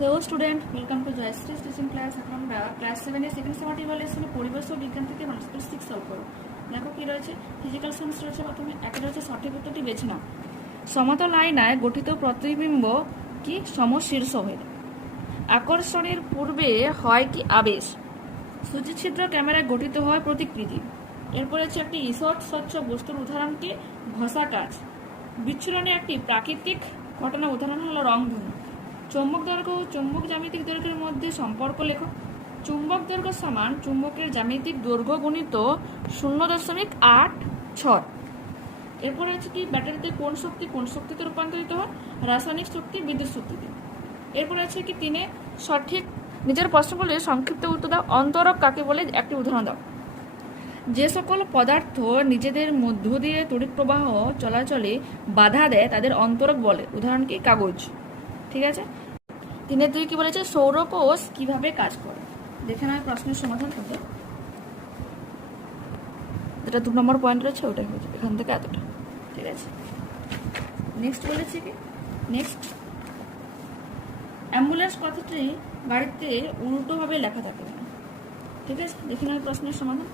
Hello student welcome to Joyshree teaching class এখন আমরা class সেভেনের সেকেন্ড সেমাটিভ লেসনে পরিবেশ ও বিজ্ঞান থেকে মানুষের সিক্স করো দেখো কি রয়েছে? ফিজিক্যাল সায়েন্স রয়েছে প্রথমে। একটা রয়েছে সঠিক উত্তরটি বেছে নাও। সমতল আয়নায় গঠিত প্রতিবিম্ব কি সমশীর্ষ হয়ে আকর্ষণের পূর্বে হয় কি আবেশ? সূচিছিদ্র ক্যামেরায় গঠিত হয় প্রতিকৃতি। এরপরে হচ্ছে একটি ঈষৎ স্বচ্ছ বস্তুর উদাহরণকে ঘষা কাজ বিচ্ছুরণের একটি প্রাকৃতিক ঘটনা উদাহরণ হলো রংধনু। চৌম্বক দৈর্ঘ্য ও চুম্বক জ্যামিতিক দৈর্ঘ্যের মধ্যে সম্পর্ক লেখো। চুম্বক দৈর্ঘ্য সমান চুম্বকের জ্যামিতিক দৈর্ঘ্য গুণিত শূন্য দশমিক আট ছয়। এরপরে আছে কি? ব্যাটারিতে কোন শক্তি কোন শক্তিতে রূপান্তরিত হয়? রাসায়নিক শক্তি, বিদ্যুৎ শক্তিতে এরপরে আছে কি? তিনি সঠিক নিজের প্রশ্নগুলি সংক্ষিপ্ত উত্তর দাও। অন্তরক কাকে বলে? একটি উদাহরণ দাও। যে সকল পদার্থ নিজেদের মধ্য দিয়ে তড়িৎ প্রবাহ চলাচলে বাধা দেয়, তাদের অন্তরক বলে। উদাহরণ কি? কাগজ। ঠিক আছে? তিনের দুই কি বলেছে? সৌরকোষ কীভাবে কাজ করে? দেখে নয় প্রশ্নের সমাধান করতে। যেটা দু নম্বর পয়েন্ট রয়েছে, ওটাই হয়েছে। এখান থেকে এতটা। ঠিক আছে? নেক্সট বলেছে কি? নেক্সট অ্যাম্বুলেন্স কথাটি বাড়িতে উল্টোভাবে লেখা থাকে কেন? ঠিক আছে? দেখে নয় প্রশ্নের সমাধান।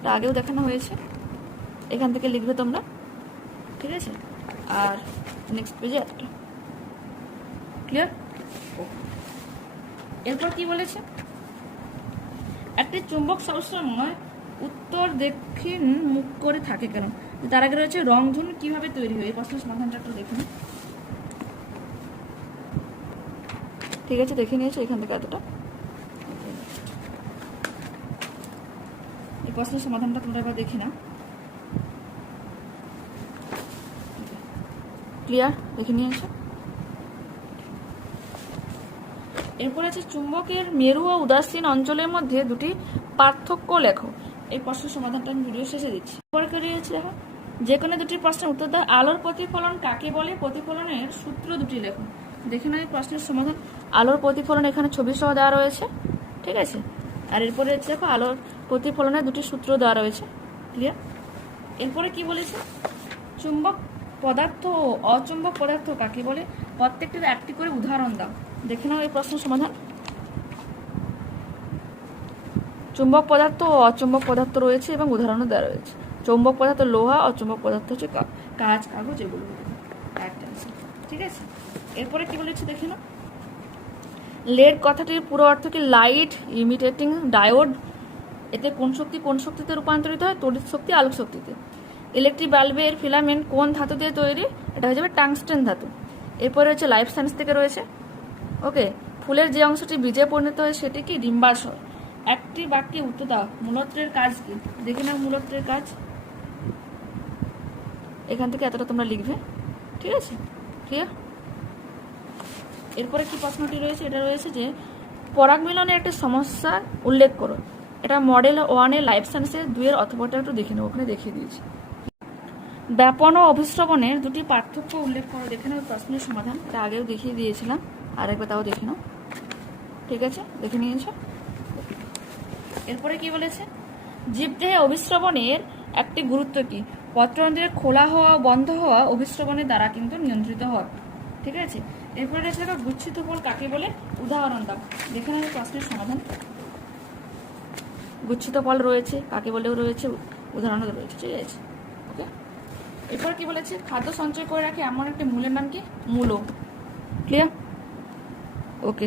এটা আগেও দেখানো হয়েছে। এখান থেকে লিখবে তোমরা। ঠিক আছে? আর নেক্সট পেজে এতটা। ক্লিয়ার এরপর কি বলেছে? একটি চুম্বক সবসময় উত্তর, দক্ষিণ মুখ করে থাকে কেন? তার আগে রয়েছে রংধনু কীভাবে তৈরি হয়? এই প্রশ্নের সমাধানটা একটু দেখুন ঠিক আছে, দেখে নিয়েছো এখান থেকে এতটা? এই প্রশ্নের সমাধানটা তোমরা এবার দেখে না ক্লিয়ার দেখে নিয়েছো? এরপর আছে চুম্বকের মেরু ও উদাসীন অঞ্চলের মধ্যে দুটি পার্থক্য লেখো। এই প্রশ্নের সমাধানটা আমি ভিডিও শেষে দিচ্ছি। পরে দেখো? যে কোনো দুটি প্রশ্নের উত্তর দাও। আলোর প্রতিফলন কাকে বলে? প্রতিফলনের সূত্র দুটি লেখো। দেখে এই প্রশ্নের সমাধান। আলোর প্রতিফলন এখানে ছবি সহ দেওয়া রয়েছে। ঠিক আছে? আর এরপরে হচ্ছে দেখো, আলোর প্রতিফলনের দুটি সূত্র দেওয়া রয়েছে। ক্লিয়ার এরপরে কি বলেছে? চুম্বক পদার্থ ও অচুম্বক পদার্থ কাকে বলে? প্রত্যেকটির একটি করে উদাহরণ দাও। দেখে নাও এই প্রশ্নের সমাধান। চুম্বক পদার্থ ও অচুম্বক পদার্থ রয়েছে এবং উদাহরণও দেওয়া রয়েছে। চৌম্বক পদার্থ লোহা, অচুম্বক পদার্থ হচ্ছে কাঁচ, কাগজ এগুলো। ঠিক আছে? এরপরে কি বলেছে দেখে নাও। লেড কথাটির পুরো অর্থ কি? লাইট ইমিটেটিং ডায়োড এতে কোন শক্তি কোন শক্তিতে রূপান্তরিত হয়? তড়িৎ শক্তি, আলোক শক্তিতে। ইলেকট্রিক বাল্বের ফিলামেন্ট কোন ধাতু দিয়ে তৈরি? এটা হয়ে যাবে টাংস্টেন ধাতু। এরপরে হচ্ছে লাইফ সায়েন্স থেকে রয়েছে। ওকে, ফুলের যে অংশটি বীজে পরিণত হয় সেটি কি ডিম্বাশয় একটি বাক্যে উত্তর দাও মূলত্রের কাজ কি? দেখে নাও মূলত্রের কাজ। এখান থেকে এতটা তোমরা লিখবে? ঠিক আছে? ক্লিয়ার এরপরে কি প্রশ্নটি রয়েছে? এটা রয়েছে যে পরাগ মিলনের একটা সমস্যার উল্লেখ করো। এটা মডেল ওয়ানের লাইফ সায়েন্সের দুইয়ের অথবাটা একটু দেখে নেব ওখানে দেখিয়ে দিয়েছি। ব্যাপন ও অভিশ্রবণের দুটি পার্থক্য উল্লেখ করো, দেখে নেব প্রশ্নের সমাধান। এটা আগেও দেখিয়ে দিয়েছিলাম। আর একবার তাও দেখে নাও। ঠিক আছে? দেখে নিয়েছো? এরপরে কি বলেছে? জীবদেহে অভিশ্রবণের একটি গুরুত্ব কি? পত্রন্ত্রের খোলা হওয়া, বন্ধ হওয়া অভিশ্রবণের দ্বারা কিন্তু নিয়ন্ত্রিত হয়। ঠিক আছে? এরপরে রয়েছে গুচ্ছিত ফল কাকে বলে? উদাহরণ দাও। দেখে নেবে প্রশ্নের সমাধান। গুচ্ছিত ফল রয়েছে, কাকে বলেও রয়েছে, উদাহরণও রয়েছে। ঠিক আছে? ওকে এরপর কি বলেছে? খাদ্য সঞ্চয় করে রাখে এমন একটি মূলের নাম কি? মূলো। Clear okay